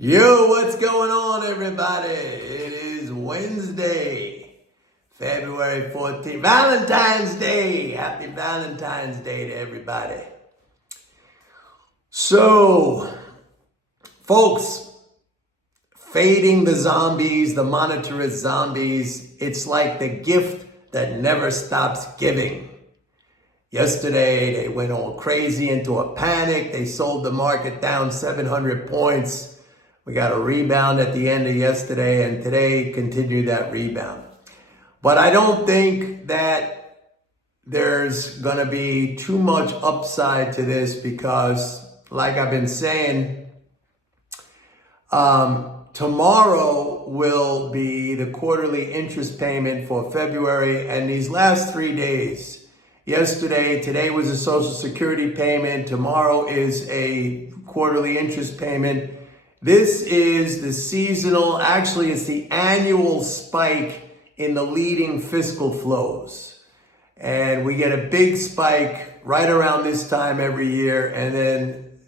Yo, what's going on, everybody? It is Wednesday, February 14th, Valentine's Day. Happy Valentine's Day to everybody. So, folks, fading the zombies, the monetarist zombies, it's like the gift that never stops giving. Yesterday, they went all crazy into a panic. They sold the market down 700 points. We got a rebound at the end of yesterday, and today continued that rebound. But I don't think that there's going to be too much upside to this because, like I've been saying, tomorrow will be the quarterly interest payment for February, and these last 3 days, today was a Social Security payment, tomorrow is a quarterly interest payment. This is the seasonal, actually it's the annual spike in the leading fiscal flows. And we get a big spike right around this time every year. And then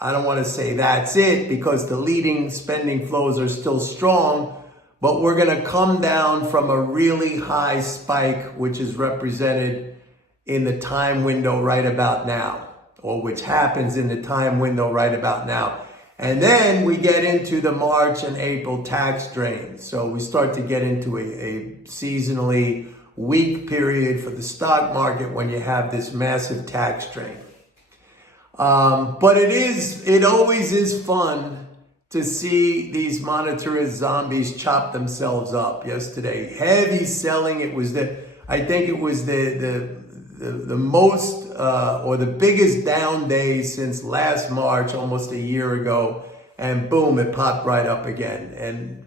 I don't want to say that's it because the leading spending flows are still strong, but we're going to come down from a really high spike, which is represented in the time window right about now, or which happens in the time window right about now. And then we get into the March and April tax drain. So we start to get into a seasonally weak period for the stock market when you have this massive tax drain. But it always is fun to see these monetarist zombies chop themselves up. Yesterday, heavy selling. I think it was the most or the biggest down day since last March, almost a year ago, and boom, it popped right up again. And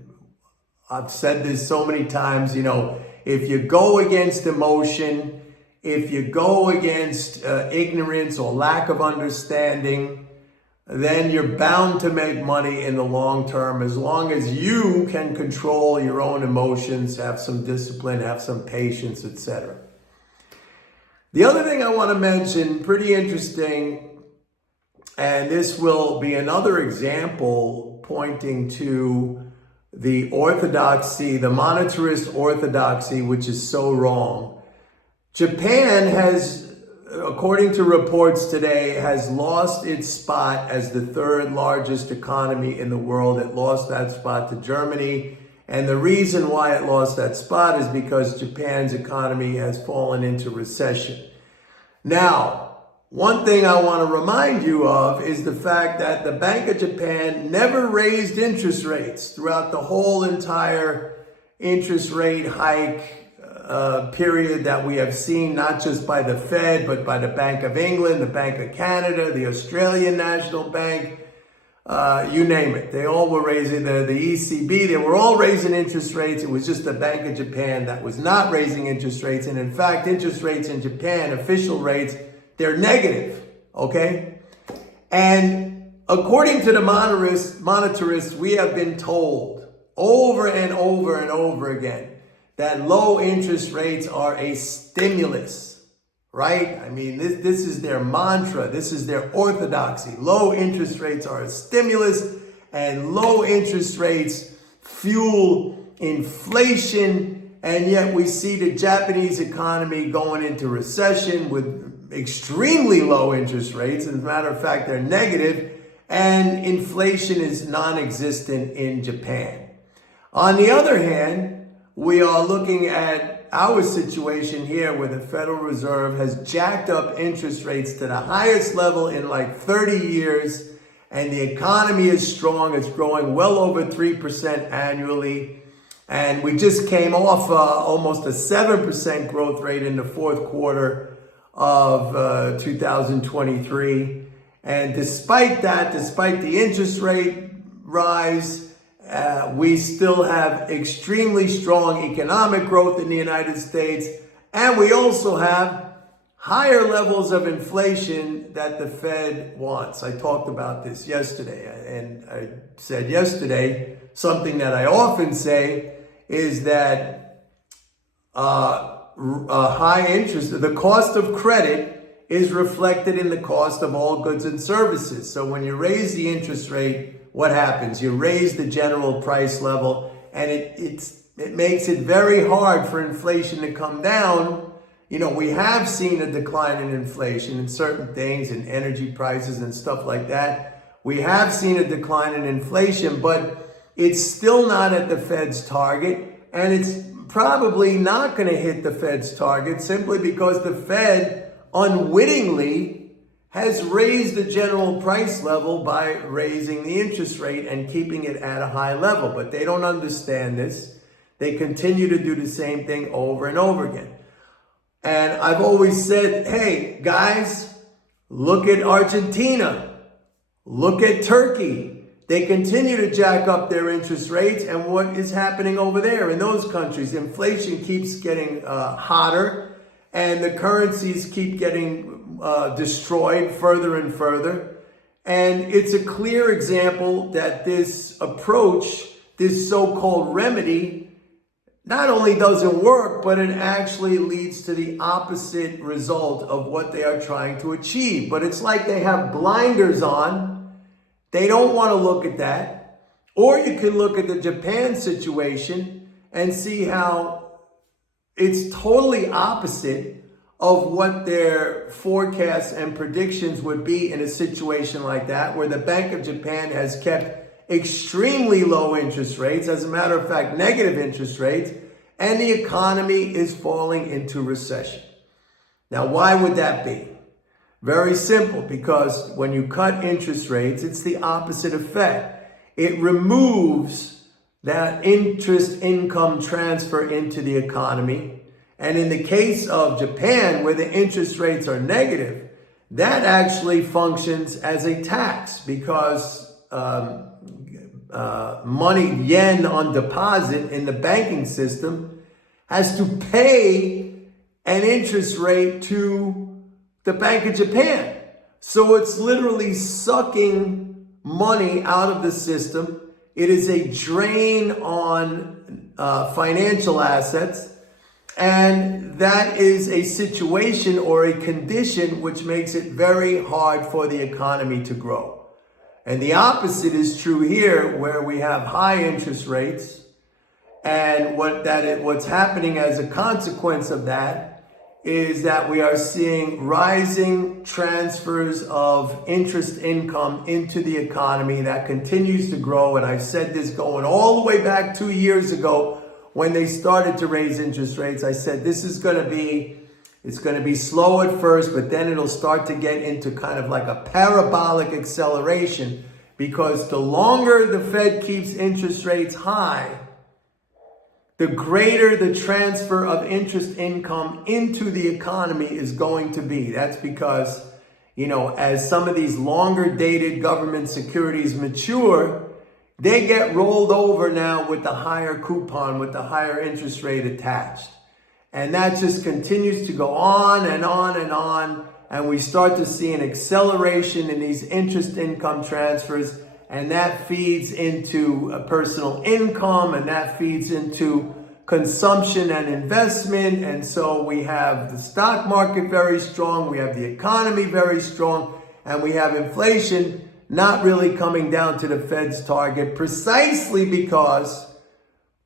I've said this so many times, if you go against emotion, if you go against ignorance or lack of understanding, then you're bound to make money in the long term as long as you can control your own emotions, have some discipline, have some patience, etc. The other thing I want to mention, pretty interesting, and this will be another example pointing to the orthodoxy, the monetarist orthodoxy, which is so wrong. Japan has, according to reports today, has lost its spot as the third largest economy in the world. It lost that spot to Germany. And the reason why it lost that spot is because Japan's economy has fallen into recession. Now, one thing I want to remind you of is the fact that the Bank of Japan never raised interest rates throughout the whole entire interest rate hike period that we have seen, not just by the Fed, but by the Bank of England, the Bank of Canada, the Australian National Bank, you name it. They all were raising, the ECB, they were all raising interest rates. It was just the Bank of Japan that was not raising interest rates. And in fact, interest rates in Japan, official rates, they're negative, okay? And according to the monetarists, we have been told over and over and over again that low interest rates are a stimulus, right? I mean, this is their mantra. This is their orthodoxy. Low interest rates are a stimulus, and low interest rates fuel inflation. And yet we see the Japanese economy going into recession with extremely low interest rates. As a matter of fact, they're negative, and inflation is non-existent in Japan. On the other hand, we are looking at our situation here where the Federal Reserve has jacked up interest rates to the highest level in like 30 years, and the economy is strong. It's growing well over 3% annually. And we just came off almost a 7% growth rate in the fourth quarter of 2023. And despite that, despite the interest rate rise, we still have extremely strong economic growth in the United States, and we also have higher levels of inflation that the Fed wants. I talked about this yesterday, and I said yesterday, something that I often say is that high interest, the cost of credit is reflected in the cost of all goods and services. So when you raise the interest rate, what happens? You raise the general price level, and it makes it very hard for inflation to come down. You know, we have seen a decline in inflation in certain things, in energy prices and stuff like that. We have seen a decline in inflation, but it's still not at the Fed's target, and it's probably not going to hit the Fed's target simply because the Fed unwittingly has raised the general price level by raising the interest rate and keeping it at a high level. But they don't understand this. They continue to do the same thing over and over again. And I've always said, hey, guys, look at Argentina. Look at Turkey. They continue to jack up their interest rates. And what is happening over there in those countries? Inflation keeps getting hotter, and the currencies keep getting destroyed further and further. And it's a clear example that this approach, this so-called remedy, not only doesn't work, but it actually leads to the opposite result of what they are trying to achieve. But it's like they have blinders on. They don't want to look at that. Or you can look at the Japan situation and see how it's totally opposite of what their forecasts and predictions would be in a situation like that, where the Bank of Japan has kept extremely low interest rates, as a matter of fact, negative interest rates, and the economy is falling into recession. Now, why would that be? Very simple, because when you cut interest rates, it's the opposite effect. It removes that interest income transfer into the economy. And in the case of Japan, where the interest rates are negative, that actually functions as a tax, because money, yen on deposit in the banking system, has to pay an interest rate to the Bank of Japan. So it's literally sucking money out of the system. It is a drain on financial assets. And that is a situation or a condition which makes it very hard for the economy to grow. And the opposite is true here, where we have high interest rates. And what's happening as a consequence of that is that we are seeing rising transfers of interest income into the economy that continues to grow. And I've said this going all the way back 2 years ago when they started to raise interest rates. I said this is going to be slow at first, but then it'll start to get into kind of like a parabolic acceleration, because the longer the Fed keeps interest rates high, the greater the transfer of interest income into the economy is going to be. That's because, as some of these longer dated government securities mature, they get rolled over now with the higher coupon, with the higher interest rate attached. And that just continues to go on and on and on. And we start to see an acceleration in these interest income transfers. And that feeds into personal income, and that feeds into consumption and investment. And so we have the stock market very strong. We have the economy very strong. And we have inflation not really coming down to the Fed's target, precisely because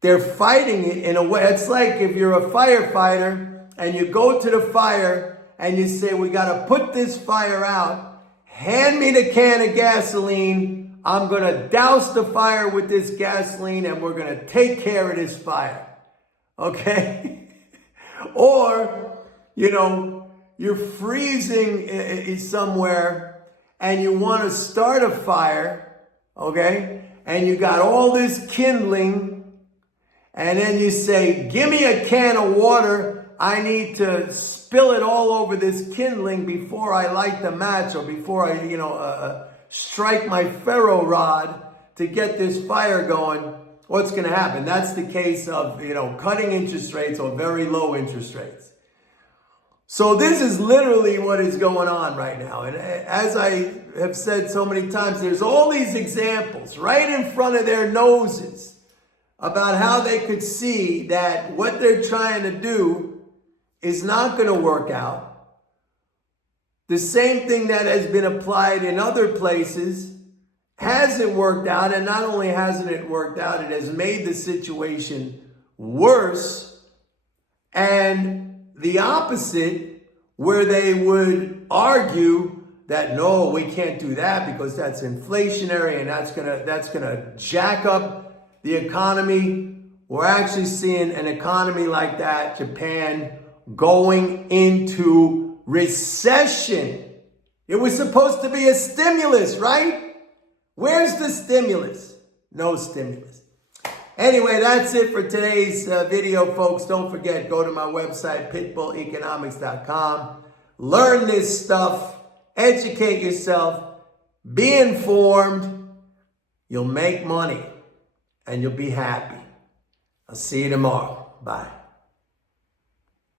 they're fighting it in a way. It's like if you're a firefighter and you go to the fire and you say, we got to put this fire out. Hand me the can of gasoline. I'm going to douse the fire with this gasoline, and we're going to take care of this fire. Okay? Or, you're freezing somewhere and you want to start a fire, okay? And you got all this kindling, and then you say, give me a can of water. I need to spill it all over this kindling before I light the match, or before I, strike my ferro rod to get this fire going. What's going to happen? That's the case of, cutting interest rates or very low interest rates. So this is literally what is going on right now. And as I have said so many times, there's all these examples right in front of their noses about how they could see that what they're trying to do is not going to work out. The same thing that has been applied in other places hasn't worked out. And not only hasn't it worked out, it has made the situation worse. And the opposite, where they would argue that no, we can't do that because that's inflationary and that's gonna jack up the economy. We're actually seeing an economy like that, Japan, going into recession. It was supposed to be a stimulus, right? Where's the stimulus? No stimulus. Anyway, that's it for today's video, folks. Don't forget, go to my website, pitbulleconomics.com. Learn this stuff. Educate yourself. Be informed. You'll make money and you'll be happy. I'll see you tomorrow. Bye.